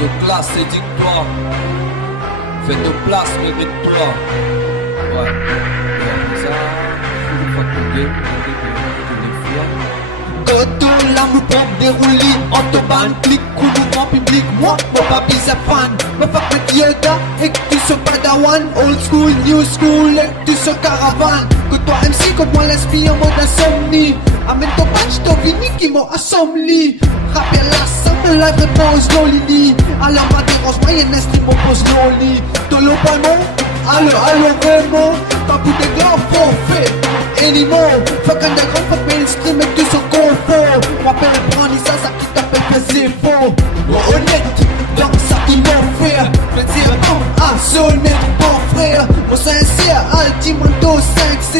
de classe, éduque-toi. Fais de place, mérite-toi. Ouais. Et ça, fuck the game, Goto, l'amour propre déroulé, autobahn, clic, coup mouvement public, moi, mon papi c'est fan. Me fuck avec Yoda, et que tu sois padawan, old school, new school, et que tu sois caravane. Que toi MC, que moi l'esprit en mode insomnie. Amène ton patch, ton vini qui m'ont assommé. Rappel la simple, live réponse, no lili. Alors ma dérange, moi y'en estime, mon pose no lit. Tolo pas non, allo vraiment. Pas pour des gars, forfait. Anymore, fuck underground, fuck mainstream, et tu sois confort. Moi père prendre ça qui t'appelle faisait faux. Moi honnête, dans ça qui m'ont fait. Je dire non, à seul, mais bon frère. Moi sincère, ultimando 5C.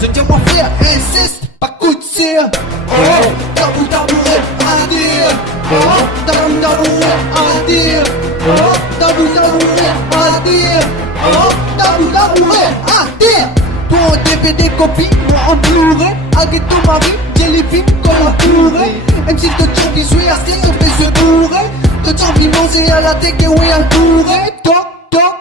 Je dis mon frère, insiste, pas coup de cire. Oh, tabou tabouret à dire. Oh, tabou tabouret à dire. Oh, tabou tabouret à dire. Oh, tabou tabouret à dire. Toi en DVD copie, moi en Blu-ray. Avec ton mari, Jellybean comme la Tourée. MC de John qui suit à ce sur tes yeux bourrés. De temps qui manger à la tête et oui à Touré. Toc, toc,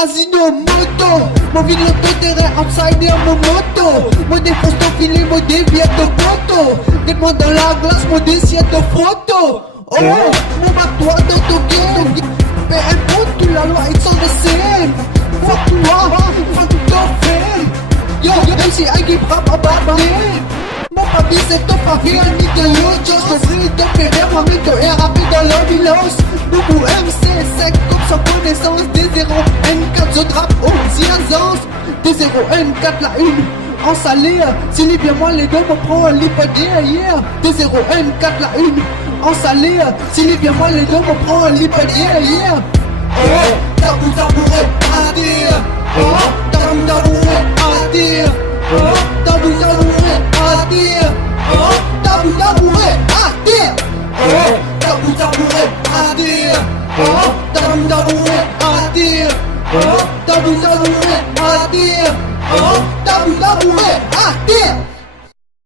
Asino moto. Mon ville de terrain outside et mon moto. Moi défonce ton filet, moi dévié de photo. Des-moi dans la glace, moi décié de photo. Oh, mon bateau dans ton game. PM pour tout la loi, it's all the same. Fuck toi, fuck ton fait. Yo, MC, I give rap about my name. Mon papi c'est ton papi, un nigga yo. Just mon frère de péré, moi mais de air rapide dans l'ambulance. Beaucoup MC, sec comme sans connaissance. Des 0 N4, je drape aux Ziazans. Des 0 N4 la une. En salé, si les bien moi les gars me prend un lipadier hier. Des 0 N4 la une. En salé, si les bien moi les gars me prend un lipadier hier. Oh, tabou tabouret à dire. Oh, tabou tabouret à dire. Oh, tabou tabouret à dire. Oh, tabou tabouret à dire. Oh, tabou tabouret à dire. Oh, tabou tabouret à dire. Oh, tabou tabouret à dire. Oh, tabou tabouret à dire.